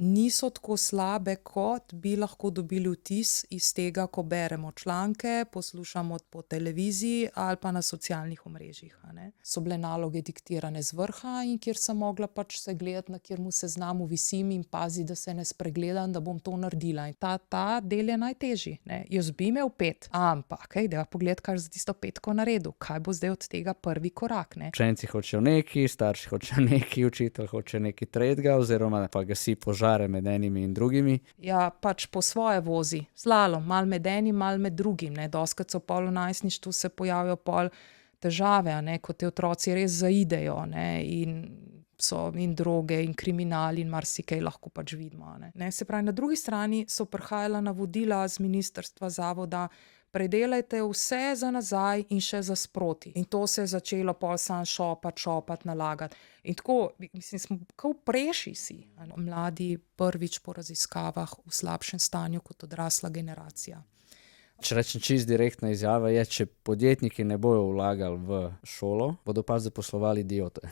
niso tako slabe, kot bi lahko dobili vtis iz tega, ko beremo članke, poslušamo po televiziji ali pa na socialnih omrežjih, a ne. So bile naloge diktirane z vrha in kjer sem mogla pač se gledati, na katerem seznamu visim in paziti, da se ne spregledam, da bom to naredila. In ta del je najtežji, ne. Jaz bi imel 5, ampak dajva pogledati, kaj za tisto 5 naredil. Kaj bo zdaj od tega prvi korak, ne. Učenci hočejo nekaj, starši hočejo nekaj, učitelj hoče nekaj tretjega oziroma pa gasi požare med enimi in drugimi. Ja, pač po svoje vozi. Slalom, malo med enim, malo med drugim, ne. Dostikrat so pol v najstništvu se pojavijo pol težave, a ne, ko te otroci res zaidejo, ne, in so in droge in kriminal in marsikaj lahko pač vidimo, a ne. Se pravi, na drugi strani so prihajala navodila z ministrstva, zavoda, predelajte vse za nazaj in še za sproti. In to se je začelo pol samo šopati, nalagati. In tako, mislim, smo kao preši si, a ne. Mladi prvič po raziskavah v slabšem stanju kot odrasla generacija. Če rečem čisto direktna izjava je, če podjetniki ne bojo vlagali v šolo, bodo pač zaposlovali idiote.